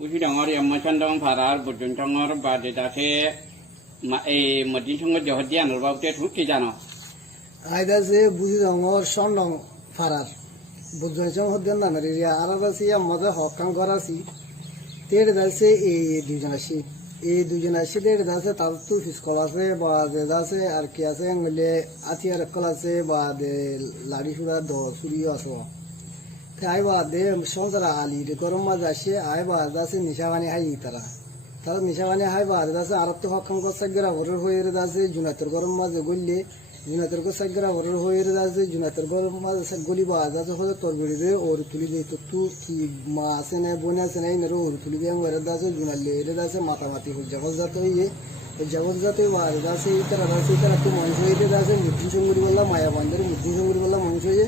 বুঝি ডাঙর এম্মাচান দং ভাড়ার বুঝুন টঙর বাদে দাসে এই মদিন সঙ্গে জহদিয়ান বাবুতে ঠুকি জানো আইদাছে বুঝি রঙর সন রং ফারার বুঝাইছ হদ্দেন না রিয়া আর আছে আমাদের হকাম করাছি তেড়ে দাসে এই দুজন আসি এই দুজন আসি তেড়ে দাসে তার তো ফিসকল আছে বা যে দাসে আর কি আছে মিলে আথিয়ার কল আছে বা দে লাড়ি সুরা দ সুরিও আছে তাই বা দে সংসার আলি রে গরম মাঝে আসে আই বা দাসে নিশাবানি হাই তারা নিশাবানি হাই বা দাসে আর তো হকাম করছে গেরা হরে হয়ে দাসে জুনাতের গরম মাঝে গললে জুনাতের को सगरा वरर होयर दासे जुनातर गर मा गोली बाजा जो हो तोर बिड़ी दे और तुली दे तो तू की मा से ने बोना से नहीं नरो और तुली दे वर दासे जुनाले रे दासे माता माती हो जगल जातो ये जगल जातो वार दासे इतर तू मनसो ये दासे मुद्दी संगुरी वाला माया बंदर मुद्दी संगुरी वाला मनसो ये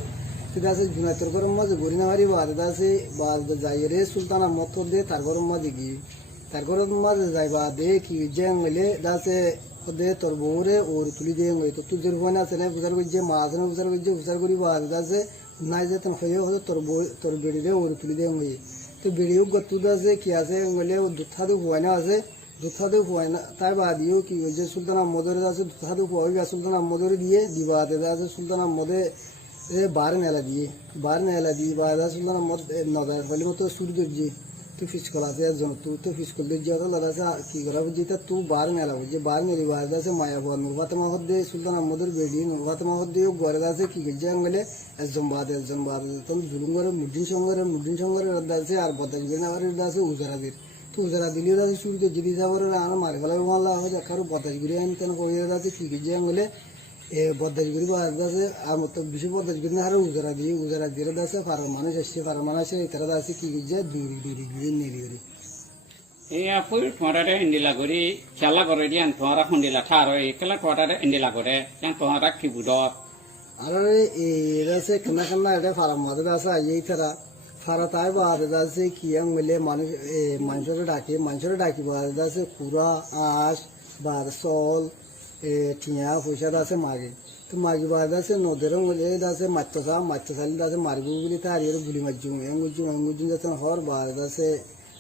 दासे जुनातर गर मा जो गोरी नावारी वार दासे बाल जाय रे सुल्ताना मत दे तार गर मा दिगी तार गर मा जाय बा दे की जंगले दासे दे तोर बोरे और तुली दे तो तू जरवाना से ने गुजर गुजे माजने गुजर गुरी बादा से नाइ जे तन होयो हो तोर बेड़ी दे और तुली दे तो बेड़ियो गतु दा से किया से ngले दुथा दो हुआना से दुथा दो हुआना ताई बादियो कि जे सुल्ताना मदर दा से दुथा दो हुआ सुल्ताना मदर दिए दिवादे दा से सुल्ताना मदे ए बार नेला दिए बादा सुल्ताना मद नदा बोले तो सूर्य जी तू फिसकल आते जन तू तो फिसकल दे जाओ लदा सा की करा बुझीता तू बाहर नेला बुझे बाहर नेली बादा से माया बन नुरवात महदे सुल्तान मदर बेडी नुरवात महदे गोरदा से की गजंगले अजंबाद तम जुलुंगर मुद्दिन संगर रदा से आर बदल बिना और रदा से उजरा दे तू उजरा दिली रदा से शुरू के जिदी जावर आना मारे वाला वाला हो जा करो बदल बिरे इन तन को रदा से की गजंगले ए बदल बिरे बादा से आ मतलब विषय बदल बिना हर उजरा दे रदा से फार मानुष আসছে फार मानुष इतर रदा से की गजे दूरी नेली এই আপুর তোমারে ইন্দিলা গরি খেলা করে দিয়ান তোমারা খন্দিলা ঠারো একলা তোমারে ইন্দিলা করে যেন তোমারা কি বুড়ো আর এই রাসে কনা কনা এটা ফারাম মাদে দাসা এই তারা ফারাতাই বাদ দাসে কিয়াং মিলে মানুষরে ডাকি বাদ দাসে কুরা আশ বার সল ঠিয়া পয়সা দাসে মাগে তো মাগি বাদ দাসে নদের মিলে দাসে মাত্তসালি দাসে মারবু বলি তার এর গুলি মাজ্জুম এঙ্গুজুম দাসে হর বাদ দাসে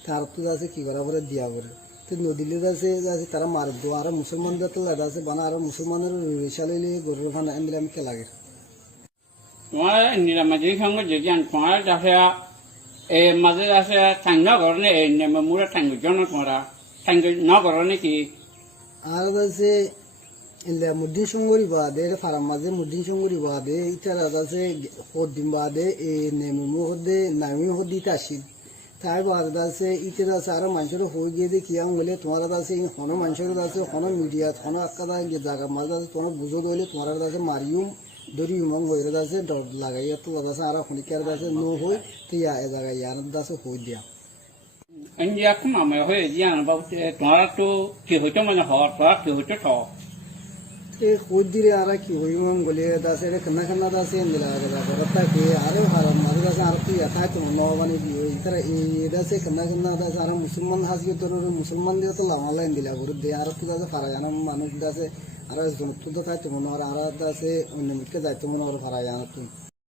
তার তো দাসে কি করা বলে দিয়া বলে তো নদীলে দাসে তারা মারবো আর মুসলমান দাতে দাসে বানা আর মুসলমানের রেশালে গরুর খানা এমলে আমি খেলাগে তোমার ইন্দিরা মদিন সঙ্গে যেন তোমার দাসে এই মাঝে দাসে টাঙ্গ করনে এই নেমে মুরা টাঙ্গ জন তোমরা টাঙ্গ না করনে কি আর দাসে ইলে মুদ্দিন সঙ্গরি বাদে ফারাম মাঝে মুদ্দিন সঙ্গরি বাদে ইতারা দাসে হদ্দিন বাদে এই নেমু হদ্দে নামি হদ্দিতে আসিল তাই বাদ দাসে ইতে দাসে আর মানুষের হয়ে গিয়ে দিয়ে কিয়াং বলে তোমার দাসে হন মানুষের দাসে হন মিডিয়া হন আক্কা দা জায়গা মাঝে দাসে তোমার বুঝো গেলে তোমার দাসে মারিউম দরিউম হয়ে দাসে ডর লাগাইয়া তো দাসে আর হনিকার দাসে নো হই তো ইয়া এ জায়গা ইয়ার দাসে হয়ে দিয়া ইন্দিয়া কুমামে হয়ে জিয়ান বাবুতে তোমারা তো কি হইতো মানে হওয়ার পর কি হইতো ঠ খুদ দিলে আর কি হইম বলে দাসে কনা দাসে মিলা রত্তা কি আরে হারাম মাঝে দাসে আর কি একা তো নবানি ইতারা এই দাসে কনা দাসে আর মুসলমান হাসিও তোর মুসলমান দিয়ে তো লামালা দিলা গুরু দে আর তো দাসে ফারা জানা মানুষ দাসে আর জনতুদ তাই তো মনে আর দাসে অন্য মিটকে যাইতো মনে আর ফারা জানা তুই